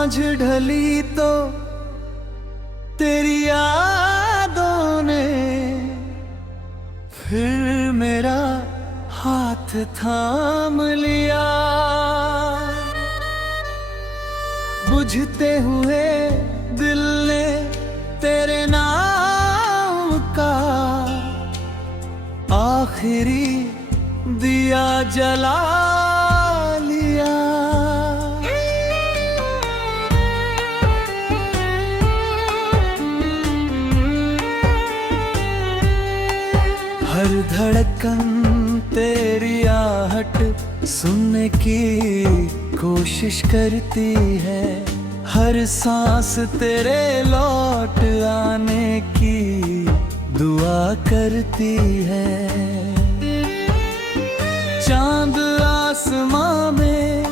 सांझ ढली तो तेरी यादों ने फिर मेरा हाथ थाम लिया। बुझते हुए दिल ने तेरे नाम का आखिरी दिया जला लिया। हर धड़कन तेरी आहट सुनने की कोशिश करती है, हर सांस तेरे लौट आने की दुआ करती है। चांद आसमां में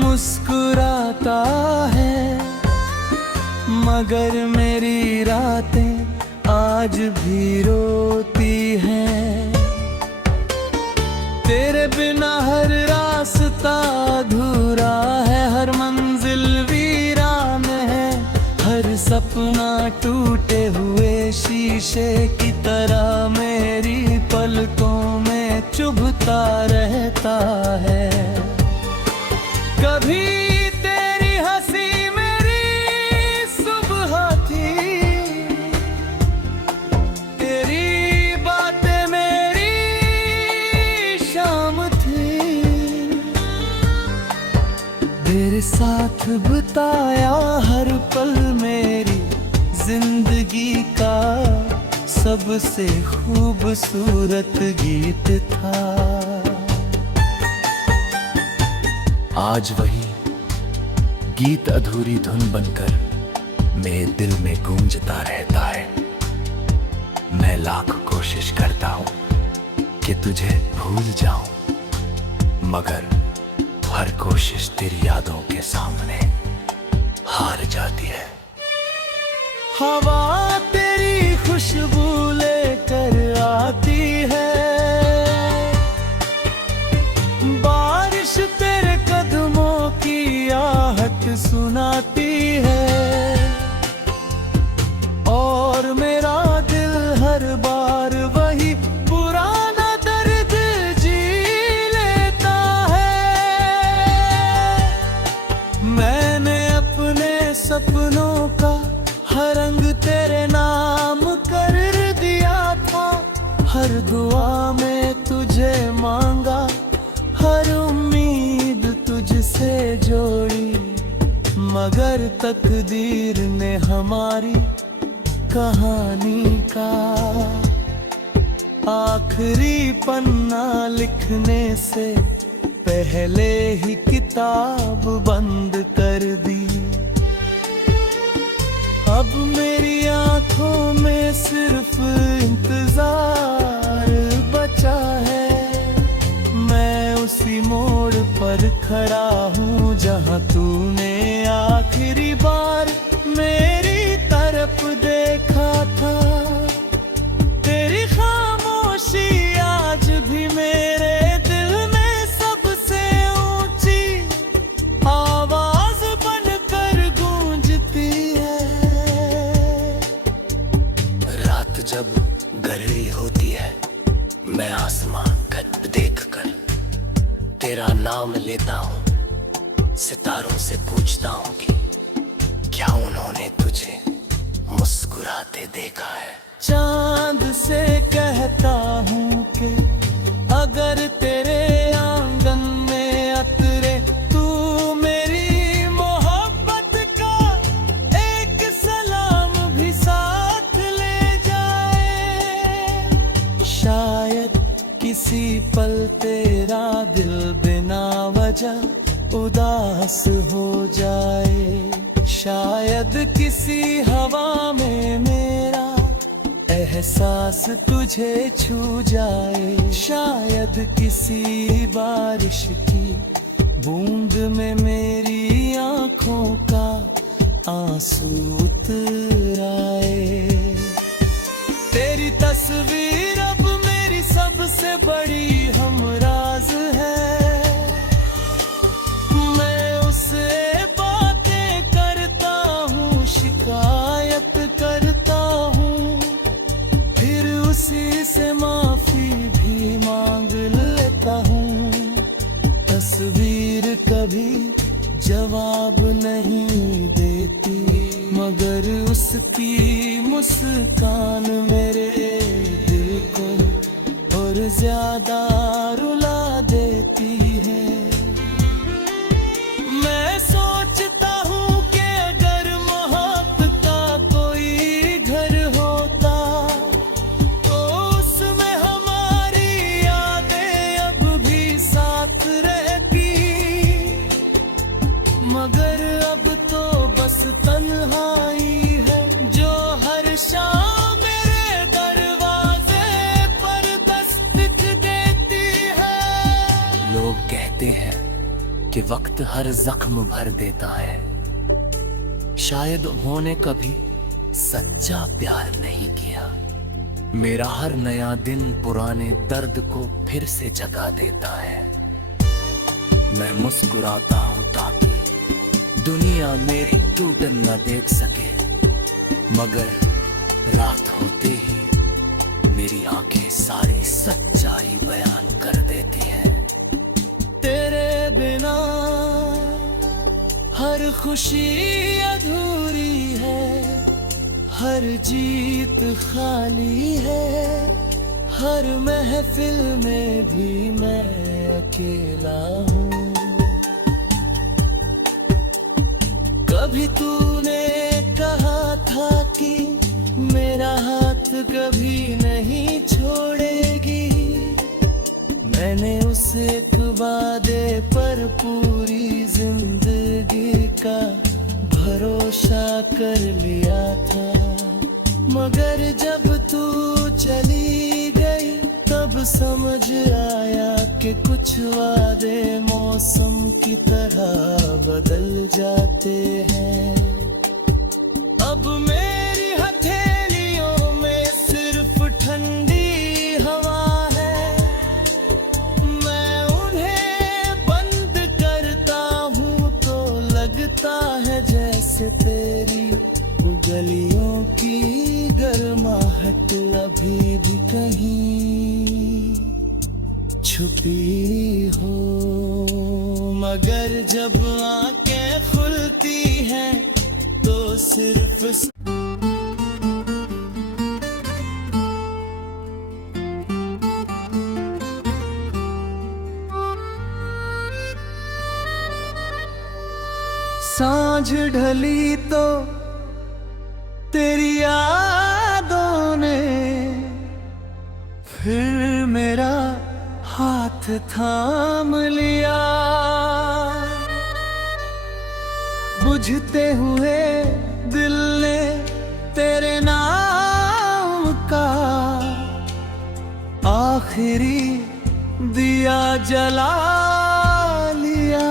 मुस्कुराता है, मगर मेरी रातें आज भी रोती हैं। तेरे बिना हर रास्ता अधूरा है, हर मंजिल वीरान है, हर सपना टूटे हुए शीशे की तरह मेरी पलकों में चुभता रहता है। कभी तेरी हंसी मेरी सुबह थी, तेरी बातें मेरी शाम थी। तेरे साथ बिताया हर पल मेरी जिंदगी का सबसे खूबसूरत गीत था। आज वही गीत अधूरी धुन बनकर मेरे दिल में गूंजता रहता है। मैं लाख कोशिश करता हूं कि तुझे भूल जाऊं, मगर हर कोशिश तेरी यादों के सामने हार जाती है। हवा तेरी खुशबू लेकर आती है, बारिश तेरे कदमों की आहट सुनाती है, और मेरा दिल हर बार वही पुराना दर्द जी लेता है। मैंने अपने सपनों का हर रंग तेरे नाम कर दिया था, हर दुआ में तुझे मांगा, हर उम्मीद तुझसे जोड़ी, मगर तकदीर ने हमारी कहानी का आखिरी पन्ना लिखने से पहले ही किताब बंद कर दी। अब मेरी आंखों में सिर्फ इंतजार बचा है, मैं उसी मोड़ पर खड़ा हूँ जहाँ तूने आखिरी बार मेरी तरफ देखा था। तेरी खामोशी आज भी मेरे दिल में सबसे ऊंची आवाज बनकर गूंजती है। रात जब गहरी होती है, मैं आसमान का देखकर तेरा नाम लेता हूँ, सितारों से पूछता हूँ कि क्या उन्होंने तुझे मुस्कुराते देखा है। चांद से कहता हूँ कि अगर तेरे आंगन में अतरे तू मेरी मोहब्बत का एक सलाम भी साथ ले जाए। शायद किसी पल तेरा दिल बिना वजह उदास हो जाए, शायद किसी हवा में मेरा एहसास तुझे छू जाए, शायद किसी बारिश की बूंद में मेरी आंखों का आंसू उतर आए। तेरी तस्वीर अब मेरी सबसे बड़ी हमराज है, मैं उसे बात मगर उसकी मुस्कान मेरे दिल को और ज्यादा रुला देती है। मैं सोचता हूँ कि अगर मोहब्बत का कोई घर होता तो उसमें हमारी यादें अब भी साथ रहती, मगर अब तो बस तन्हाई है जो हर शाम मेरे दरवाजे पर दस्तक देती है। लोग कहते हैं कि वक्त हर जख्म भर देता है, शायद उन्होंने कभी सच्चा प्यार नहीं किया। मेरा हर नया दिन पुराने दर्द को फिर से जगा देता है। मैं मुस्कुराता हूं ताकि दुनिया मेरी टूटन न देख सके, मगर रात होते ही मेरी आंखें सारी सच्चाई बयान कर देती हैं। तेरे बिना हर खुशी अधूरी है, हर जीत खाली है, हर महफिल में भी मैं अकेला हूँ। कभी तूने कहा था कि मेरा हाथ कभी नहीं छोड़ेगी, मैंने उस एक वादे पर पूरी जिंदगी का भरोसा कर लिया था, मगर जब तू चली गई तब समझ आया कि कुछ वादे मौसम की तरह बदल जाते हैं। अब मेरी हथेलियों में सिर्फ ठंडी हवा है, मैं उन्हें बंद करता हूँ तो लगता है जैसे तेरी गलियों की गर्माहट अभी भी कहीं छुपी हो, मगर जब आंखें खुलती हैं तो सिर्फ सांझ ढली तो तेरी यादों ने फिर मेरा हाथ थाम लिया, बुझते हुए दिल ने तेरे नाम का आखिरी दिया जला लिया।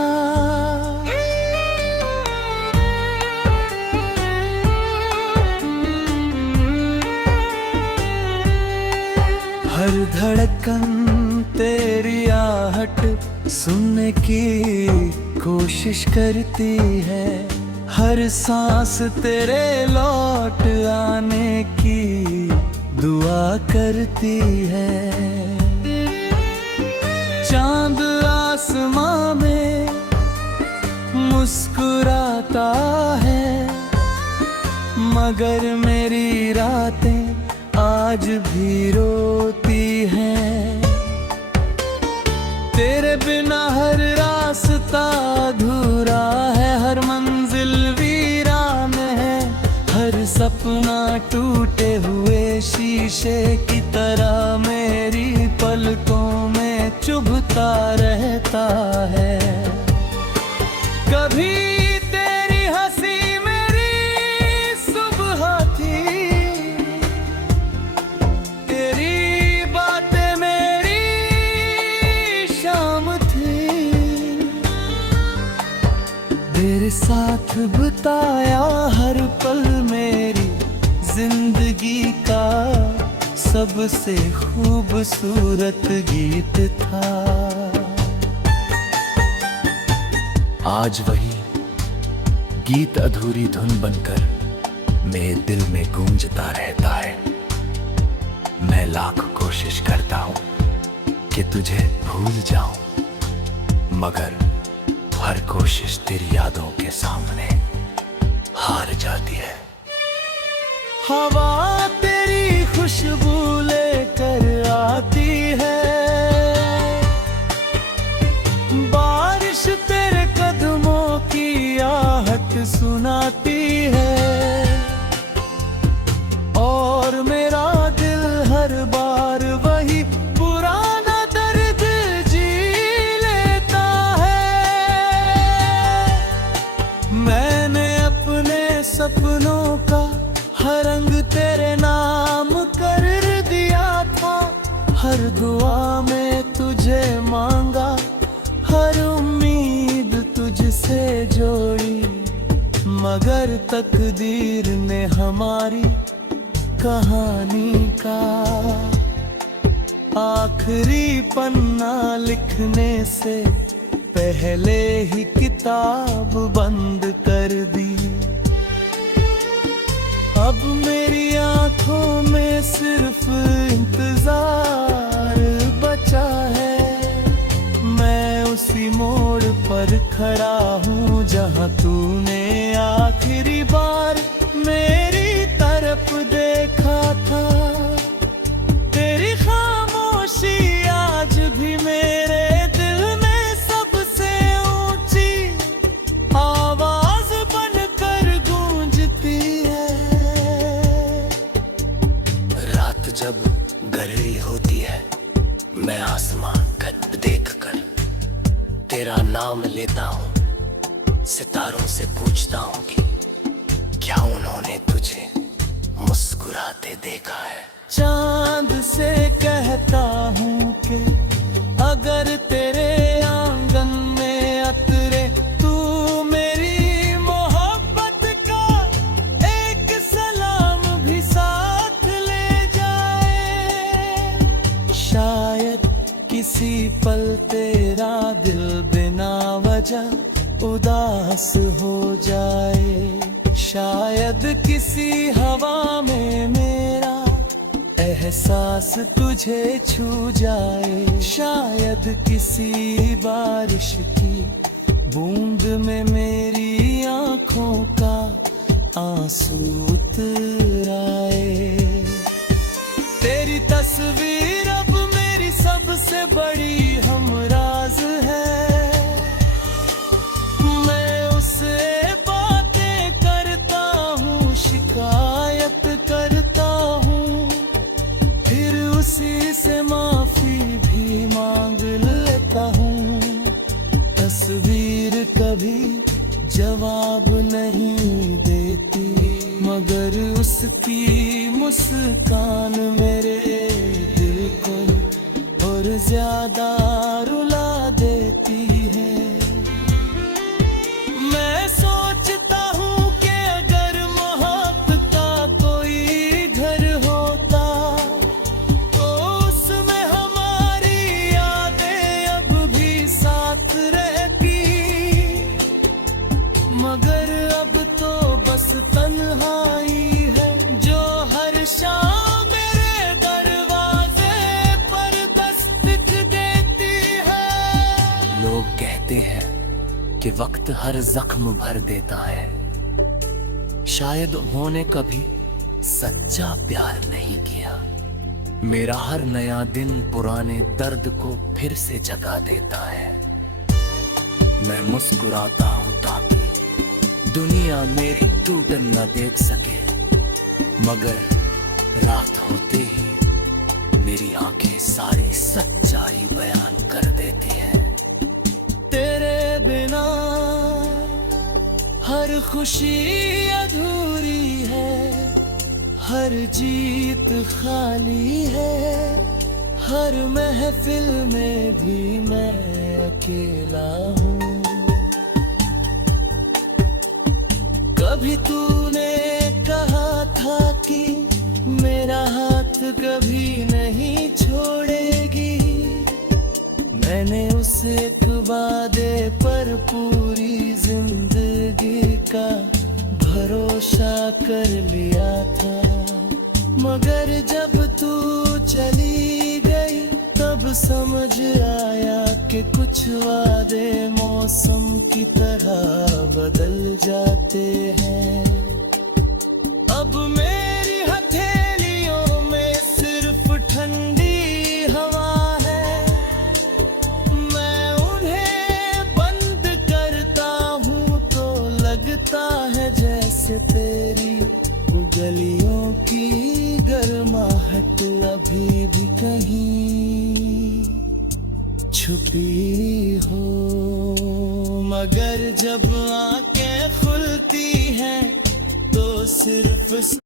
हर धड़कन तेरी आहट सुनने की कोशिश करती है, हर सांस तेरे लौट आने की दुआ करती है। चांद आसमां में मुस्कुराता है, मगर मेरी रातें आज भी रोती हैं। तेरे बिना हर रास्ता अधूरा है, हर मंजिल वीरान है, हर सपना टूटे हुए शीशे की तरह मेरी पलकों में चुभता रहता है। कभी तेरी हंसी मेरी सुबह थी, तेरी बातें मेरी शाम थी, तेरे साथ बिताया हर पल मेरी जिंदगी का सबसे खूबसूरत गीत था। आज वही गीत अधूरी धुन बनकर मेरे दिल में गूंजता रहता है। मैं लाख कोशिश करता हूं कि तुझे भूल जाऊं, मगर हर कोशिश तेरी यादों के सामने हार जाती है। हवा तेरी खुशबू लेकर आती है, बारिश तेरे कदमों की आहट सुनाती है, और मेरा दिल हर बार वही पुराना दर्द जी लेता है। मैंने अपने सपनों का हर रंग तेरे नाम कर दिया था, हर दुआ में तुझे मांगा, हर उम्मीद तुझसे जोड़ी, मगर तकदीर ने हमारी कहानी का आखिरी पन्ना लिखने से पहले ही किताब बंद कर दी। अब मेरी आंखों में सिर्फ इंतजार बचा है, मैं उसी मोड़ पर खड़ा हूँ जहाँ तूने आखिरी बार मेरी तरफ देखा था। तेरी खामोशी आज भी मेरे दिल में सबसे ऊंची आवाज बनकर गूंजती है। रात जब गहरी होती है, मैं आसमान कद देखकर तेरा नाम लेता हूँ, सितारों से पूछता हूँ कि क्या उन्होंने तुझे मुस्कुराते देखा है। चांद से कहता हूँ कि अगर तेरे आंगन में अतरे तू मेरी मोहब्बत का एक सलाम भी साथ ले जाए। शायद किसी पल तेरा दिल बिना वजह उदास हो जाए, शायद किसी हवा में मेरा एहसास तुझे छू जाए, शायद किसी बारिश की बूंद में मेरी आंखों का आंसू उतर आए। तेरी तस्वीर अब मेरी सबसे बड़ी हमराज है, मैं उससे बातें करता हूँ, शिकायत करता हूँ, फिर उसी से माफी भी मांग लेता हूँ। तस्वीर कभी जवाब नहीं देती, मगर उसकी मुस्कान मेरे दिल को और ज्यादा रुला देती है। मैं सोचता हूँ कि अगर मोहब्बत का कोई घर होता तो उसमें हमारी यादें अब भी साथ रहती, मगर अब तो बस तन्हाई है जो हर शाम मेरे दरवाजे पर दस्तक देती है। लोग कहते हैं कि वक्त हर जख्म भर देता है, शायद उन्होंने कभी सच्चा प्यार नहीं किया। मेरा हर नया दिन पुराने दर्द को फिर से जगा देता है। मैं मुस्कुराता हूँ ताकि दुनिया मेरी टूटन न देख सके, मगर रात होते ही मेरी आंखें सारी सच्चाई बयान कर देती हैं। तेरे बिना हर खुशी अधूरी है, हर जीत खाली है, हर महफिल में भी मैं अकेला हूँ। कभी तूने कहा था कि मेरा हाथ कभी नहीं छोड़ेगी, मैंने उस एक वादे पर पूरी जिंदगी का भरोसा कर लिया था, मगर जब तू चली गई तब समझ आया कि कुछ वादे मौसम की तरह बदल जाते हैं। अब मेरी गलियों की गर्माहट अभी भी कहीं छुपी हो, मगर जब आंखें खुलती हैं तो सिर्फ